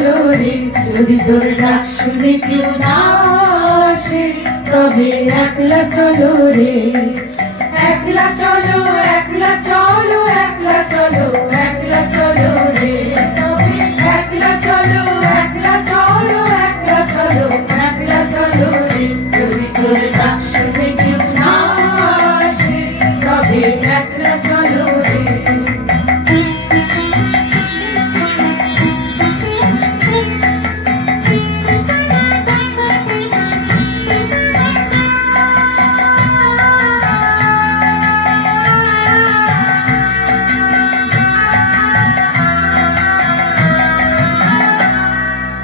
চলো রে, যদি তোর ডাক শুনে কেউ না আসে, তবে একলা চলো রে। একলা চলো, একলা চলো, একলা চলো, একলা চলো রে, তবে একলা চলো, একলা চলো, একলা চলো, একলা চলো রে, যদি তোর ডাক শুনে কেউ না আসে, তবে একলা চলো রে।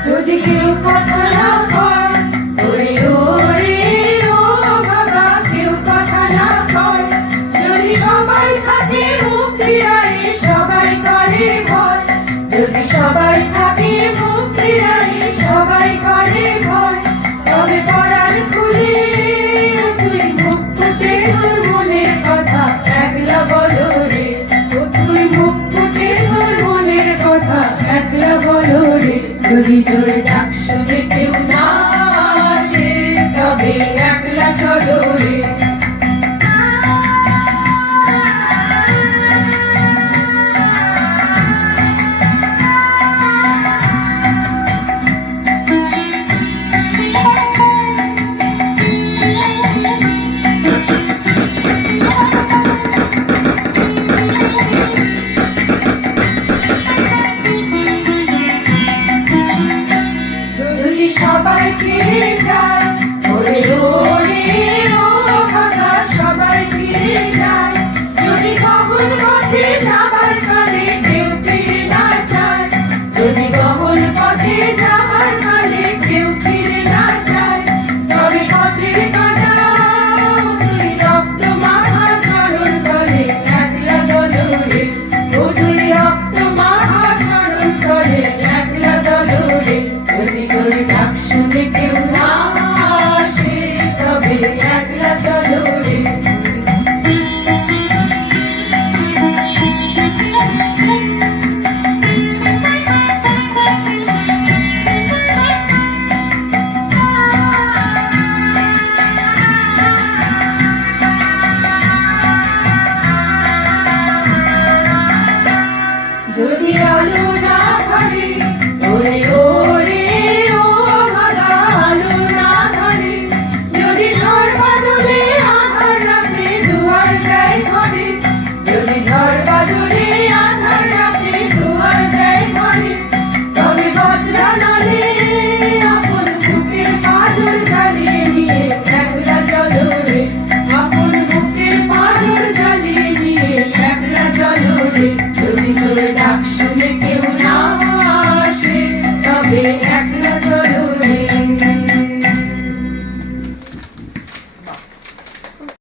যদি কেউ কথা না কয়, ওরে ওরে ও বাবা, কেউ কথা না কয়, যদি সবাই থাকে মুখ ফিরায়ে, সবাই করে ভয়, যদি সবাই থাকে মুখ ফিরায়ে, সবাই করে ভয়, তবে পরাণ খুলে তুই মুখ ফুটে তোর মনের কথা একলা বলো রে, ও তুই মুখ ফুটে তোর মনের কথা একলা বলো রে, যদি তোর ডাক শুনে কেউ না আসে, তবে একলা চলো রে। যদি সবাই ফিরে যায়, ওরে ওরে ও ভাগা, সবাই ফিরে যায়, যদি গহন পথে যাবার কালে কেউ ফিরে না যায়, যদি গহন পথে যাবার কালে কেউ ফিরে না যায়, তবে পথের কাঁটা তুই রক্ত মাখা চরণ তলে একলা চলো রে, ও তুই রক্ত মাখা চরণ তলে একলা চলো রে, যদি তোর ডাক শুনে কেউ না আসে, তবে একলা চলো রে। যদি আলো না ধরে